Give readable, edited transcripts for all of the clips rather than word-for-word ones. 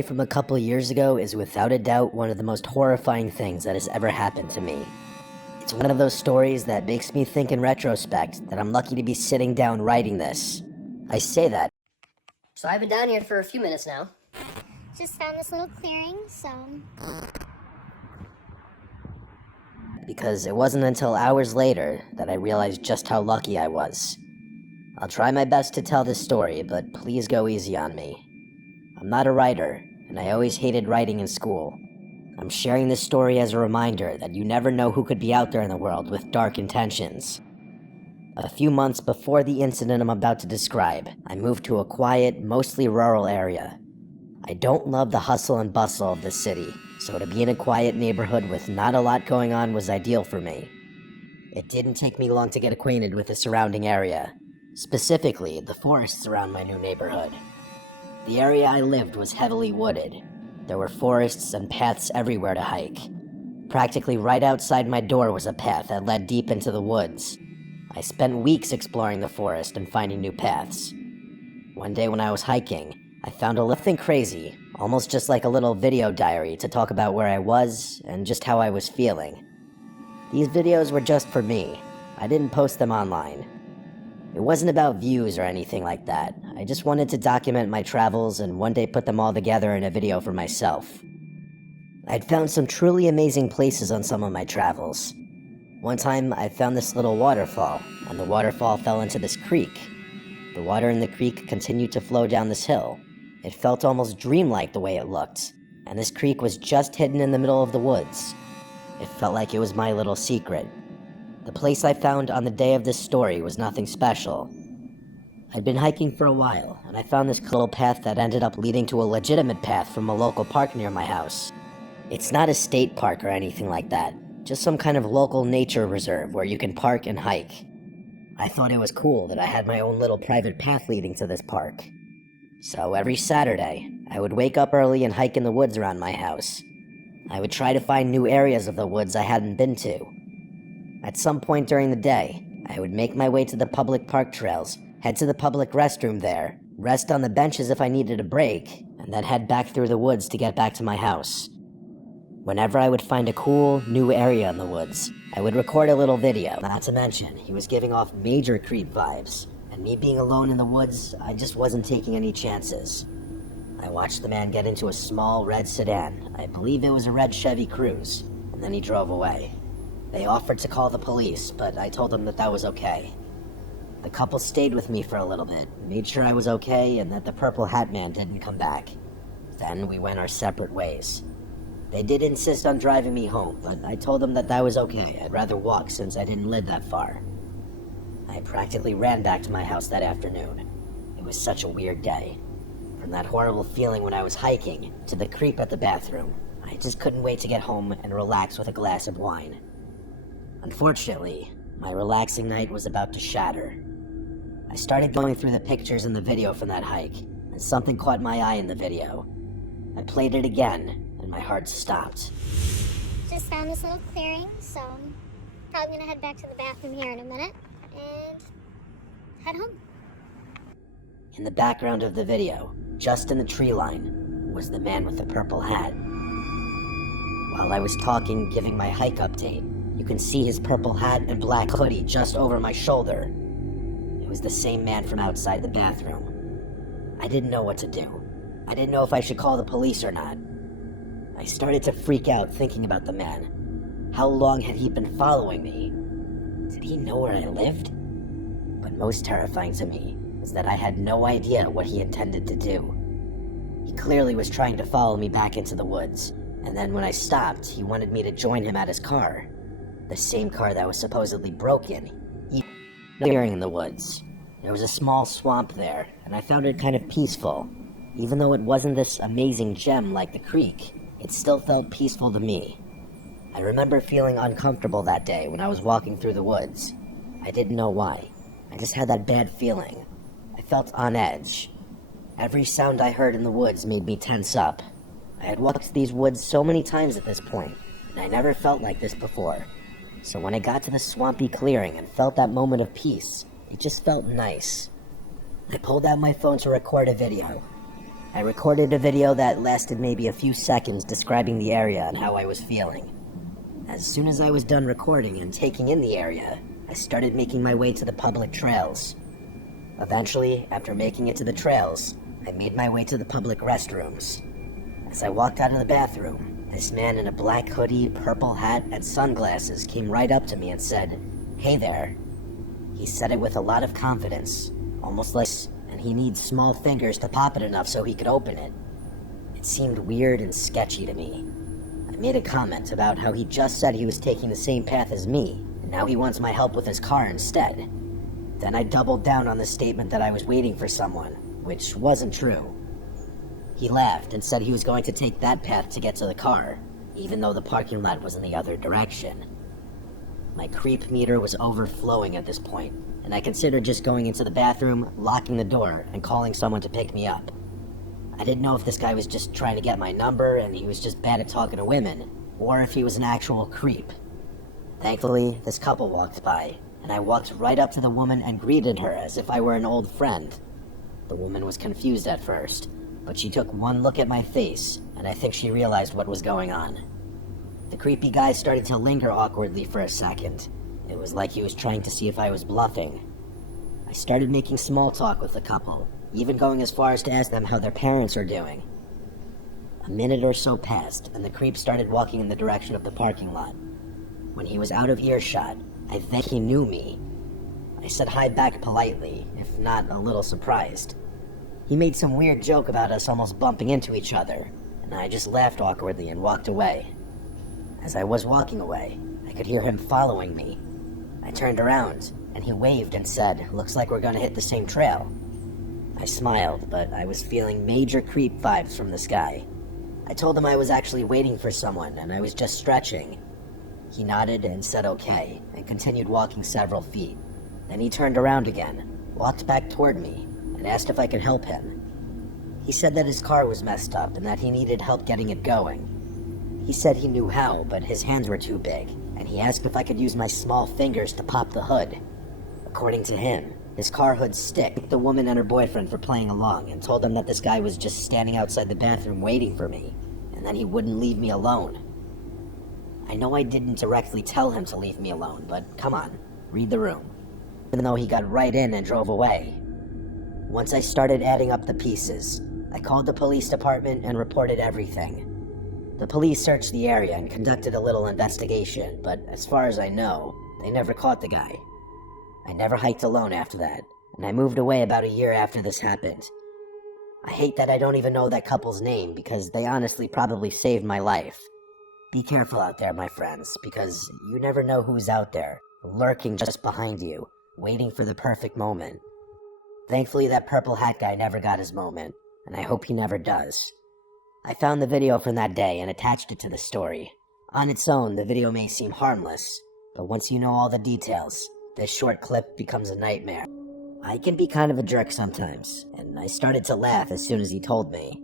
story from a couple years ago is without a doubt one of the most horrifying things that has ever happened to me. It's one of those stories that makes me think in retrospect that I'm lucky to be sitting down writing this. I say that. So I've been down here for a few minutes now. Just found this little clearing, so... Because it wasn't until hours later that I realized just how lucky I was. I'll try my best to tell this story, but please go easy on me. I'm not a writer, and I always hated writing in school. I'm sharing this story as a reminder that you never know who could be out there in the world with dark intentions. A few months before the incident I'm about to describe, I moved to a quiet, mostly rural area. I don't love the hustle and bustle of the city, so to be in a quiet neighborhood with not a lot going on was ideal for me. It didn't take me long to get acquainted with the surrounding area, specifically the forests around my new neighborhood. The area I lived was heavily wooded. There were forests and paths everywhere to hike. Practically right outside my door was a path that led deep into the woods. I spent weeks exploring the forest and finding new paths. One day when I was hiking, I found a little thing crazy, almost just like a little video diary to talk about where I was and just how I was feeling. These videos were just for me. I didn't post them online. It wasn't about views or anything like that. I just wanted to document my travels and one day put them all together in a video for myself. I'd found some truly amazing places on some of my travels. One time, I found this little waterfall, and the waterfall fell into this creek. The water in the creek continued to flow down this hill. It felt almost dreamlike the way it looked, and this creek was just hidden in the middle of the woods. It felt like it was my little secret. The place I found on the day of this story was nothing special. I'd been hiking for a while, and I found this little path that ended up leading to a legitimate path from a local park near my house. It's not a state park or anything like that, just some kind of local nature reserve where you can park and hike. I thought it was cool that I had my own little private path leading to this park. So every Saturday, I would wake up early and hike in the woods around my house. I would try to find new areas of the woods I hadn't been to. At some point during the day, I would make my way to the public park trails, head to the public restroom there, rest on the benches if I needed a break, and then head back through the woods to get back to my house. Whenever I would find a cool, new area in the woods, I would record a little video. Not to mention, he was giving off major creep vibes, and me being alone in the woods, I just wasn't taking any chances. I watched the man get into a small red sedan. I believe it was a red Chevy Cruze, and then he drove away. They offered to call the police, but I told them that that was okay. The couple stayed with me for a little bit, made sure I was okay and that the Purple Hat Man didn't come back. Then we went our separate ways. They did insist on driving me home, but I told them that that was okay. I'd rather walk since I didn't live that far. I practically ran back to my house that afternoon. It was such a weird day. From that horrible feeling when I was hiking, to the creep at the bathroom, I just couldn't wait to get home and relax with a glass of wine. Unfortunately, my relaxing night was about to shatter. I started going through the pictures in the video from that hike, and something caught my eye in the video. I played it again, and my heart stopped. Just found this little clearing, so probably gonna head back to the bathroom here in a minute and head home. In the background of the video, just in the tree line, was the man with the purple hat. While I was talking, giving my hike update, you can see his purple hat and black hoodie just over my shoulder. It was the same man from outside the bathroom. I didn't know what to do. I didn't know if I should call the police or not. I started to freak out thinking about the man. How long had he been following me? Did he know where I lived? But most terrifying to me was that I had no idea what he intended to do. He clearly was trying to follow me back into the woods, and then when I stopped, he wanted me to join him at his car. The same car that was supposedly broken. Clearing in the woods. There was a small swamp there, and I found it kind of peaceful. Even though it wasn't this amazing gem like the creek, it still felt peaceful to me. I remember feeling uncomfortable that day when I was walking through the woods. I didn't know why. I just had that bad feeling. I felt on edge. Every sound I heard in the woods made me tense up. I had walked these woods so many times at this point, and I never felt like this before. So when I got to the swampy clearing and felt that moment of peace, it just felt nice. I pulled out my phone to record a video. I recorded a video that lasted maybe a few seconds describing the area and how I was feeling. As soon as I was done recording and taking in the area, I started making my way to the public trails. Eventually, after making it to the trails, I made my way to the public restrooms. As I walked out of the bathroom, this man in a black hoodie, purple hat, and sunglasses came right up to me and said, "Hey there." He said it with a lot of confidence, almost like, and he needs small fingers to pop it enough so he could open it. It seemed weird and sketchy to me. I made a comment about how he just said he was taking the same path as me, and now he wants my help with his car instead. Then I doubled down on the statement that I was waiting for someone, which wasn't true. He laughed and said he was going to take that path to get to the car, even though the parking lot was in the other direction. My creep meter was overflowing at this point, and I considered just going into the bathroom, locking the door, and calling someone to pick me up. I didn't know if this guy was just trying to get my number and he was just bad at talking to women, or if he was an actual creep. Thankfully, this couple walked by, and I walked right up to the woman and greeted her as if I were an old friend. The woman was confused at first, but she took one look at my face, and I think she realized what was going on. The creepy guy started to linger awkwardly for a second. It was like he was trying to see if I was bluffing. I started making small talk with the couple, even going as far as to ask them how their parents are doing. A minute or so passed, and the creep started walking in the direction of the parking lot. When he was out of earshot, I think he knew me. I said hi back politely, if not a little surprised. He made some weird joke about us almost bumping into each other, and I just laughed awkwardly and walked away. As I was walking away, I could hear him following me. I turned around, and he waved and said, "Looks like we're gonna hit the same trail." I smiled, but I was feeling major creep vibes from this guy. I told him I was actually waiting for someone, and I was just stretching. He nodded and said okay, and continued walking several feet. Then he turned around again, walked back toward me, and asked if I could help him. He said that his car was messed up and that he needed help getting it going. He said he knew how, but his hands were too big, and he asked if I could use my small fingers to pop the hood. According to him, his car hood sticked the woman and her boyfriend for playing along and told them that this guy was just standing outside the bathroom waiting for me, and that he wouldn't leave me alone. I know I didn't directly tell him to leave me alone, but come on, read the room. Even though he got right in and drove away. Once I started adding up the pieces, I called the police department and reported everything. The police searched the area and conducted a little investigation, but as far as I know, they never caught the guy. I never hiked alone after that, and I moved away about a year after this happened. I hate that I don't even know that couple's name, because they honestly probably saved my life. Be careful out there, my friends, because you never know who's out there, lurking just behind you, waiting for the perfect moment. Thankfully, that purple hat guy never got his moment, and I hope he never does. I found the video from that day and attached it to the story. On its own, the video may seem harmless, but once you know all the details, this short clip becomes a nightmare. I can be kind of a jerk sometimes, and I started to laugh as soon as he told me.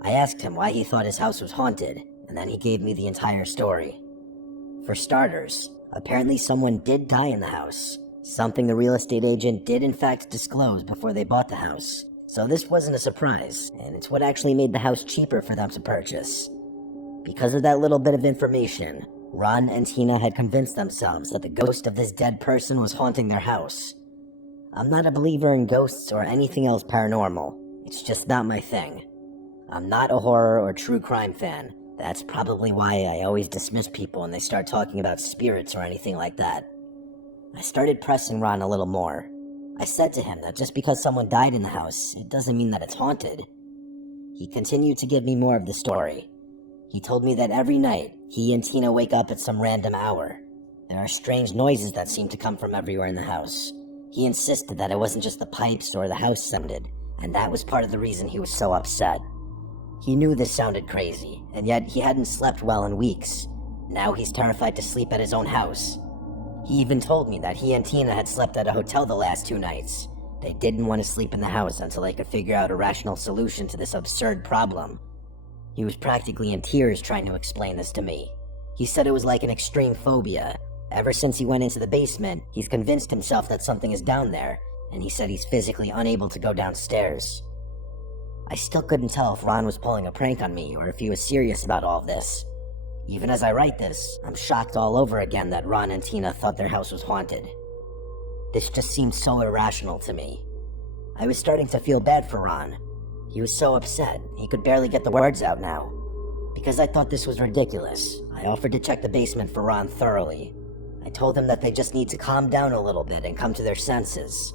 I asked him why he thought his house was haunted, and then he gave me the entire story. For starters, apparently someone did die in the house, something the real estate agent did in fact disclose before they bought the house. So this wasn't a surprise, and it's what actually made the house cheaper for them to purchase. Because of that little bit of information, Ron and Tina had convinced themselves that the ghost of this dead person was haunting their house. I'm not a believer in ghosts or anything else paranormal. It's just not my thing. I'm not a horror or true crime fan. That's probably why I always dismiss people when they start talking about spirits or anything like that. I started pressing Ron a little more. I said to him that just because someone died in the house, it doesn't mean that it's haunted. He continued to give me more of the story. He told me that every night, he and Tina wake up at some random hour. There are strange noises that seem to come from everywhere in the house. He insisted that it wasn't just the pipes or the house sounded, and that was part of the reason he was so upset. He knew this sounded crazy, and yet he hadn't slept well in weeks. Now he's terrified to sleep at his own house. He even told me that he and Tina had slept at a hotel the last 2 nights. They didn't want to sleep in the house until they could figure out a rational solution to this absurd problem. He was practically in tears trying to explain this to me. He said it was like an extreme phobia. Ever since he went into the basement, he's convinced himself that something is down there, and he said he's physically unable to go downstairs. I still couldn't tell if Ron was pulling a prank on me or if he was serious about all this. Even as I write this, I'm shocked all over again that Ron and Tina thought their house was haunted. This just seemed so irrational to me. I was starting to feel bad for Ron. He was so upset, he could barely get the words out now. Because I thought this was ridiculous, I offered to check the basement for Ron thoroughly. I told him that they just need to calm down a little bit and come to their senses.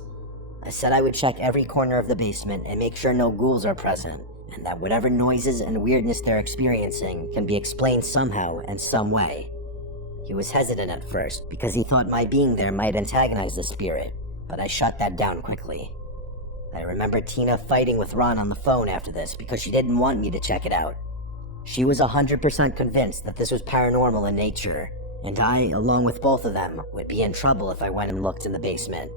I said I would check every corner of the basement and make sure no ghouls are present, and that whatever noises and weirdness they're experiencing can be explained somehow and some way. He was hesitant at first because he thought my being there might antagonize the spirit, but I shut that down quickly. I remember Tina fighting with Ron on the phone after this because she didn't want me to check it out. She was 100% convinced that this was paranormal in nature, and I, along with both of them, would be in trouble if I went and looked in the basement.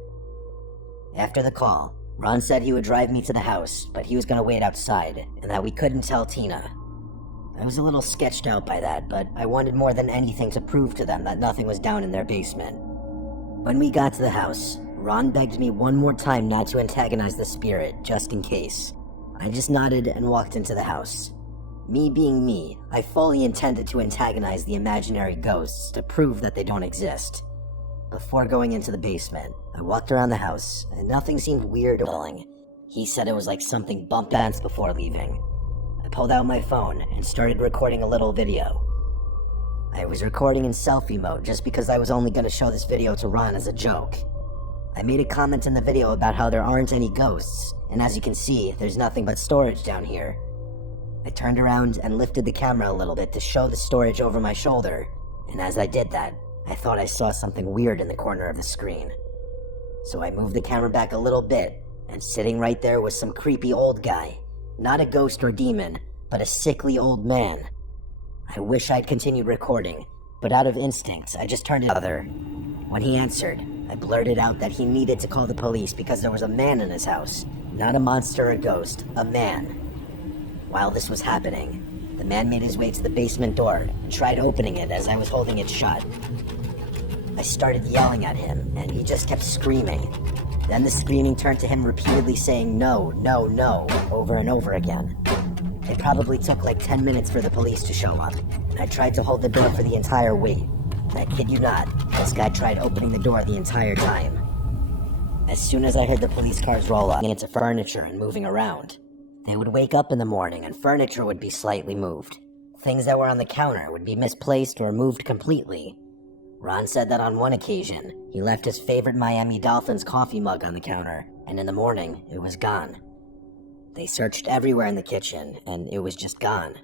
After the call, Ron said he would drive me to the house, but he was going to wait outside, and that we couldn't tell Tina. I was a little sketched out by that, but I wanted more than anything to prove to them that nothing was down in their basement. When we got to the house, Ron begged me one more time not to antagonize the spirit, just in case. I just nodded and walked into the house. Me being me, I fully intended to antagonize the imaginary ghosts to prove that they don't exist. Before going into the basement, I walked around the house, and nothing seemed weird or thrilling. He said it was like something bumped ants before leaving. I pulled out my phone and started recording a little video. I was recording in selfie mode just because I was only going to show this video to Ron as a joke. I made a comment in the video about how there aren't any ghosts, and as you can see, there's nothing but storage down here. I turned around and lifted the camera a little bit to show the storage over my shoulder, and as I did that, I thought I saw something weird in the corner of the screen. So I moved the camera back a little bit, and sitting right there was some creepy old guy. Not a ghost or demon, but a sickly old man. I wish I'd continued recording, but out of instinct, I just turned it other. When he answered, I blurted out that he needed to call the police because there was a man in his house. Not a monster or a ghost, a man. While this was happening, the man made his way to the basement door and tried opening it as I was holding it shut. I started yelling at him, and he just kept screaming. Then the screaming turned to him repeatedly saying no, no, no, over and over again. It probably took like 10 minutes for the police to show up, and I tried to hold the door for the entire wait. And I kid you not, this guy tried opening the door the entire time. As soon as I heard the police cars roll up into furniture and moving around, they would wake up in the morning and furniture would be slightly moved. Things that were on the counter would be misplaced or moved completely. Ron said that on one occasion, he left his favorite Miami Dolphins coffee mug on the counter, and in the morning, it was gone. They searched everywhere in the kitchen, and it was just gone.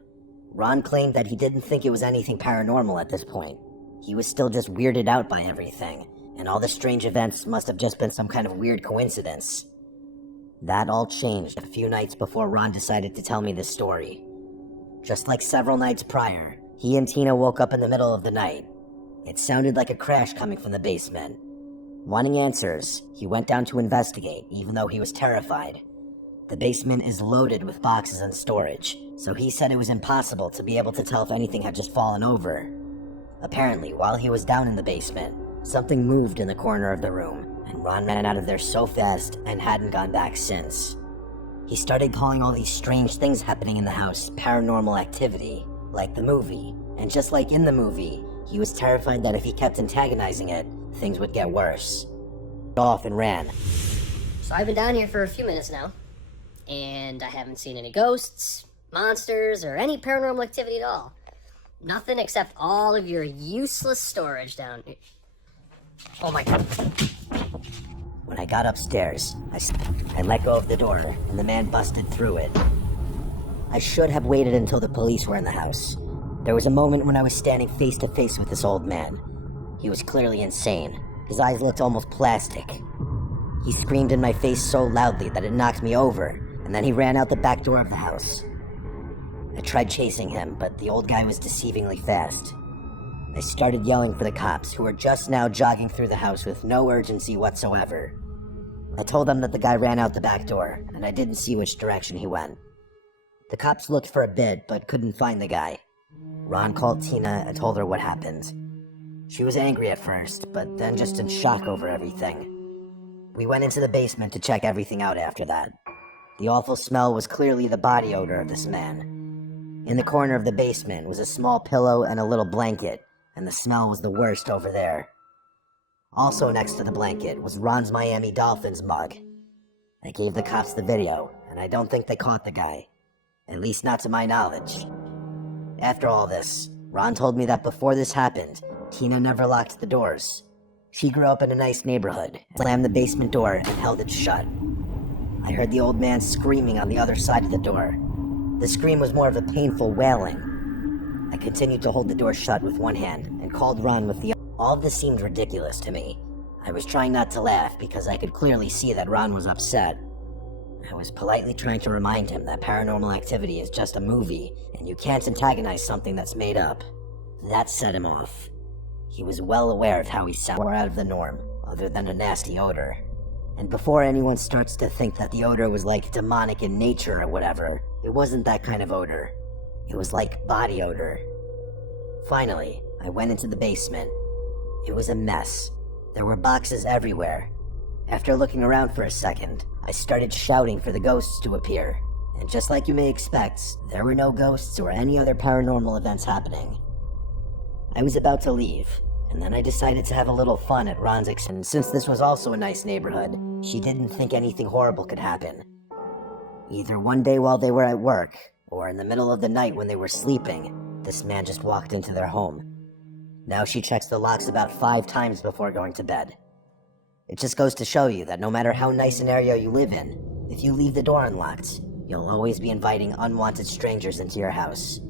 Ron claimed that he didn't think it was anything paranormal at this point. He was still just weirded out by everything, and all the strange events must have just been some kind of weird coincidence. That all changed a few nights before Ron decided to tell me this story. Just like several nights prior, he and Tina woke up in the middle of the night. It sounded like a crash coming from the basement. Wanting answers, he went down to investigate, even though he was terrified. The basement is loaded with boxes and storage, so he said it was impossible to be able to tell if anything had just fallen over. Apparently, while he was down in the basement, something moved in the corner of the room, and Ron ran out of there so fast and hadn't gone back since. He started calling all these strange things happening in the house paranormal activity, like the movie, and just like in the movie, he was terrified that if he kept antagonizing it, things would get worse. Off and ran. So I've been down here for a few minutes now, and I haven't seen any ghosts, monsters, or any paranormal activity at all. Nothing except all of your useless storage down here. Oh my god. When I got upstairs, I let go of the door, and the man busted through it. I should have waited until the police were in the house. There was a moment when I was standing face to face with this old man. He was clearly insane. His eyes looked almost plastic. He screamed in my face so loudly that it knocked me over, and then he ran out the back door of the house. I tried chasing him, but the old guy was deceivingly fast. I started yelling for the cops, who were just now jogging through the house with no urgency whatsoever. I told them that the guy ran out the back door, and I didn't see which direction he went. The cops looked for a bit, but couldn't find the guy. Ron called Tina and told her what happened. She was angry at first, but then just in shock over everything. We went into the basement to check everything out after that. The awful smell was clearly the body odor of this man. In the corner of the basement was a small pillow and a little blanket, and the smell was the worst over there. Also next to the blanket was Ron's Miami Dolphins mug. I gave the cops the video, and I don't think they caught the guy. At least not to my knowledge. After all this, Ron told me that before this happened, Tina never locked the doors. She grew up in a nice neighborhood, slammed the basement door, and held it shut. I heard the old man screaming on the other side of the door. The scream was more of a painful wailing. I continued to hold the door shut with one hand, and called Ron with the other. All of this seemed ridiculous to me. I was trying not to laugh because I could clearly see that Ron was upset. I was politely trying to remind him that Paranormal Activity is just a movie, and you can't antagonize something that's made up. That set him off. He was well aware of how he sounded more out of the norm, other than a nasty odor. And before anyone starts to think that the odor was like demonic in nature or whatever, it wasn't that kind of odor. It was like body odor. Finally, I went into the basement. It was a mess. There were boxes everywhere. After looking around for a second, I started shouting for the ghosts to appear. And just like you may expect, there were no ghosts or any other paranormal events happening. I was about to leave, and then I decided to have a little fun at Ron's expense. And since this was also a nice neighborhood, she didn't think anything horrible could happen. Either one day while they were at work, or in the middle of the night when they were sleeping, this man just walked into their home. Now she checks the locks about 5 times before going to bed. It just goes to show you that no matter how nice an area you live in, if you leave the door unlocked, you'll always be inviting unwanted strangers into your house.